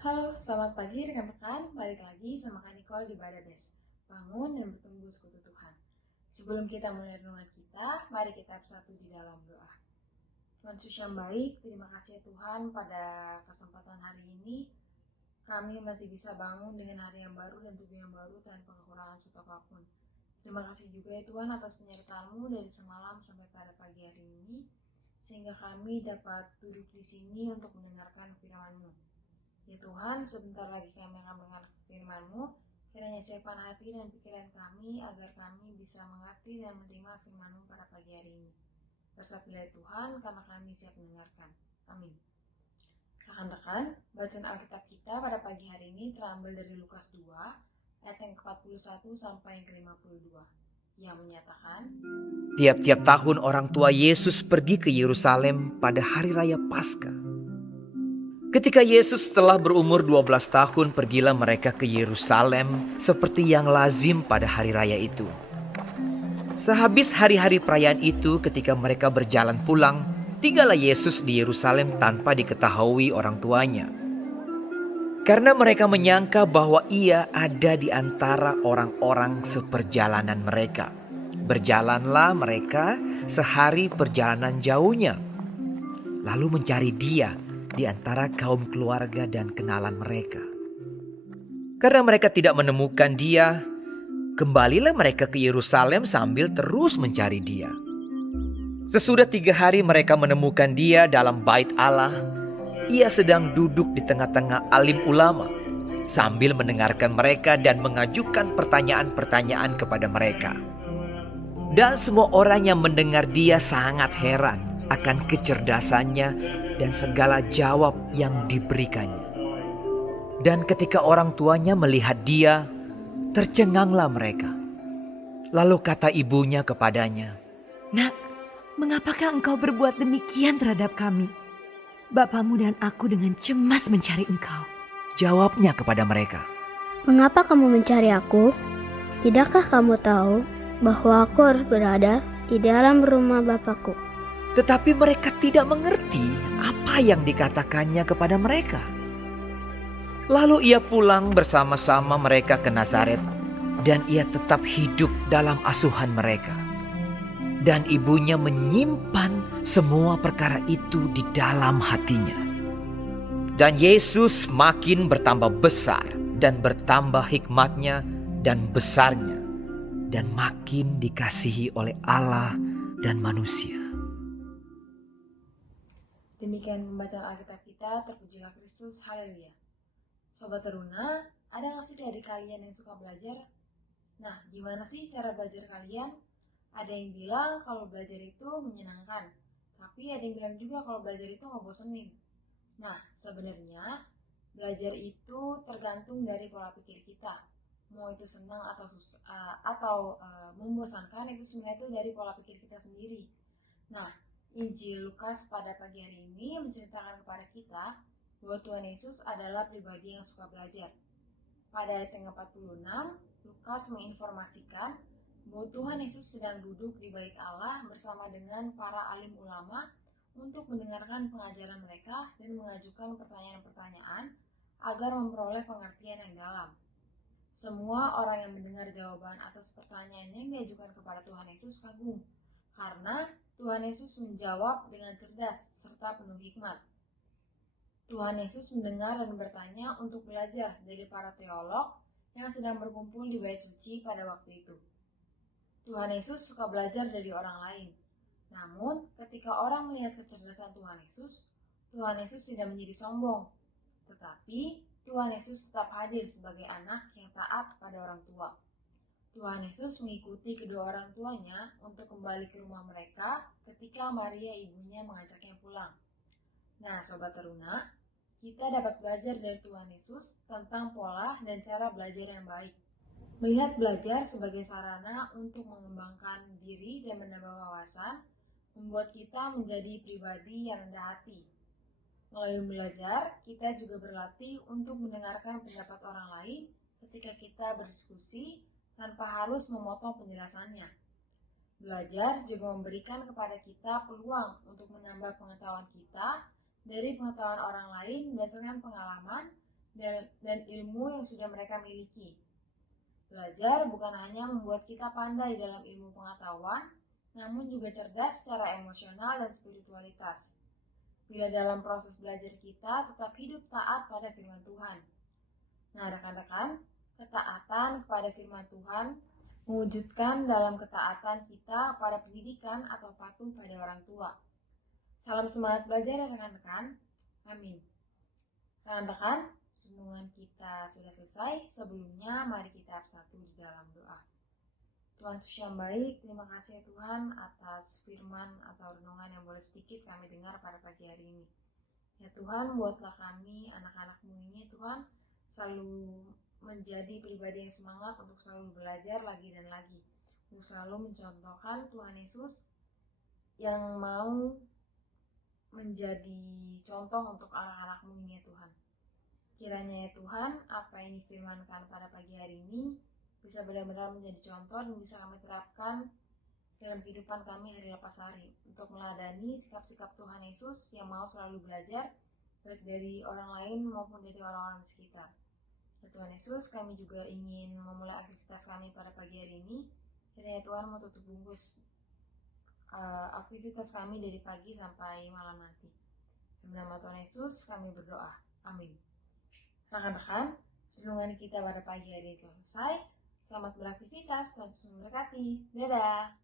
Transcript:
Halo, selamat pagi rekan-rekan. Balik lagi sama Kak Nicole di Badabes. Bangun dan bertumbuh sekutu Tuhan. Sebelum kita mulai renungan kita, mari kita bersatu di dalam doa. Tuhan Yesus yang baik, terima kasih ya Tuhan pada kesempatan hari ini. Kami masih bisa bangun dengan hari yang baru dan tubuh yang baru tanpa kekurangan suatu apapun. Terima kasih juga ya Tuhan atas penyertaan-Mu dari semalam sampai pada pagi hari ini, sehingga kami dapat duduk di sini untuk mendengarkan firman-Mu. Ya Tuhan, sebentar lagi kami akan mendengar firman-Mu. Kiranya siapkan hati dan pikiran kami agar kami bisa mengerti dan menerima firman-Mu pada pagi hari ini. Berkatilah Tuhan, karena kami siap mendengarkan. Amin. Rekan-rekan, bacaan Alkitab kita pada pagi hari ini terambil dari Lukas 2, ayat yang ke-41 sampai yang ke-52, yang menyatakan, Tiap-tiap tahun orang tua Yesus pergi ke Yerusalem pada hari raya Paskah. Ketika Yesus telah berumur 12 tahun, pergilah mereka ke Yerusalem seperti yang lazim pada hari raya itu. Sehabis hari-hari perayaan itu, ketika mereka berjalan pulang, tinggallah Yesus di Yerusalem tanpa diketahui orang tuanya. Karena mereka menyangka bahwa ia ada di antara orang-orang seperjalanan mereka. Berjalanlah mereka sehari perjalanan jauhnya, lalu mencari dia di antara kaum keluarga dan kenalan mereka. Karena mereka tidak menemukan dia, kembalilah mereka ke Yerusalem sambil terus mencari dia. Sesudah 3 hari mereka menemukan dia dalam bait Allah. Ia sedang duduk di tengah-tengah alim ulama sambil mendengarkan mereka dan mengajukan pertanyaan-pertanyaan kepada mereka. Dan semua orang yang mendengar dia sangat heran akan kecerdasannya dan segala jawab yang diberikannya. Dan ketika orang tuanya melihat dia, tercenganglah mereka. Lalu kata ibunya kepadanya, "Nak, mengapakah engkau berbuat demikian terhadap kami? Bapamu dan aku dengan cemas mencari engkau." Jawabnya kepada mereka, "Mengapa kamu mencari aku? Tidakkah kamu tahu bahwa aku harus berada di dalam rumah Bapakku?" tetapi mereka tidak mengerti apa yang dikatakannya kepada mereka. Lalu ia pulang bersama-sama mereka ke Nazaret, dan ia tetap hidup dalam asuhan mereka. Dan ibunya menyimpan semua perkara itu di dalam hatinya. Dan Yesus makin bertambah besar dan bertambah hikmatnya dan besarnya, dan makin dikasihi oleh Allah dan manusia. demikian pembacaan Alkitab kita. Terpujilah Kristus, haleluya. Sobat Teruna, ada nggak sih dari kalian yang suka belajar? Nah, gimana sih cara belajar kalian? Ada yang bilang kalau belajar itu menyenangkan, tapi ada yang bilang juga kalau belajar itu ngebosenin. Nah, sebenarnya belajar itu tergantung dari pola pikir kita. Mau itu senang atau membosankan, itu sebenarnya itu dari pola pikir kita sendiri. Nah, Injil Lukas pada pagi hari ini menceritakan kepada kita bahwa Tuhan Yesus adalah pribadi yang suka belajar. Pada ayat yang ke-46, Lukas menginformasikan bahwa Tuhan Yesus sedang duduk di bait Allah bersama dengan para alim ulama untuk mendengarkan pengajaran mereka dan mengajukan pertanyaan-pertanyaan agar memperoleh pengertian yang dalam. Semua orang yang mendengar jawaban atas pertanyaan yang diajukan kepada Tuhan Yesus kagum, karena Tuhan Yesus menjawab dengan cerdas serta penuh hikmat. Tuhan Yesus mendengar dan bertanya untuk belajar dari para teolog yang sedang berkumpul di bait suci pada waktu itu. Tuhan Yesus suka belajar dari orang lain. Namun, ketika orang melihat kecerdasan Tuhan Yesus tidak menjadi sombong. Tetapi, Tuhan Yesus tetap hadir sebagai anak yang taat pada orang tua. Tuhan Yesus mengikuti kedua orang tuanya untuk kembali ke rumah mereka ketika Maria ibunya mengajaknya pulang. Nah, Sobat Teruna, kita dapat belajar dari Tuhan Yesus tentang pola dan cara belajar yang baik. Melihat belajar sebagai sarana untuk mengembangkan diri dan menambah wawasan, membuat kita menjadi pribadi yang rendah hati. Melalui belajar, kita juga berlatih untuk mendengarkan pendapat orang lain ketika kita berdiskusi tanpa harus memotong penjelasannya. Belajar juga memberikan kepada kita peluang untuk menambah pengetahuan kita dari pengetahuan orang lain berdasarkan pengalaman dan ilmu yang sudah mereka miliki. Belajar bukan hanya membuat kita pandai dalam ilmu pengetahuan, namun juga cerdas secara emosional dan spiritualitas. Bila dalam proses belajar kita tetap hidup taat pada firman Tuhan. Nah, rekan-rekan, ketaatan kepada firman Tuhan mewujudkan dalam ketaatan kita pada pendidikan atau patuh pada orang tua. Salam semangat belajar ya rekan-rekan. Amin. Rekan-rekan, renungan kita sudah selesai. Sebelumnya, mari kita bersatu di dalam doa. Tuhan Yesus yang baik, terima kasih ya Tuhan atas firman atau renungan yang boleh sedikit kami dengar pada pagi hari ini. Ya Tuhan, buatlah kami, anak-anak-Mu ini Tuhan, selalu menjadi pribadi yang semangat untuk selalu belajar lagi dan lagi. Untuk selalu mencontohkan Tuhan Yesus yang mau menjadi contoh untuk anak-anak-Mu ini ya Tuhan. Kiranya ya Tuhan, apa yang difirmankan pada pagi hari ini bisa benar-benar menjadi contoh dan bisa kami terapkan dalam kehidupan kami hari lepas hari. Untuk meladani sikap-sikap Tuhan Yesus yang mau selalu belajar, baik dari orang lain maupun dari orang-orang di sekitar. Tuhan Yesus, kami juga ingin memulai aktivitas kami pada pagi hari ini. Kiranya Tuhan mau tutup bungkus aktivitas kami dari pagi sampai malam nanti. Dalam nama Tuhan Yesus kami berdoa. Amin. Rekan-rekan, renungan kita pada pagi hari ini telah selesai. Selamat beraktivitas, Tuhan Yesus memberkati. Dadah.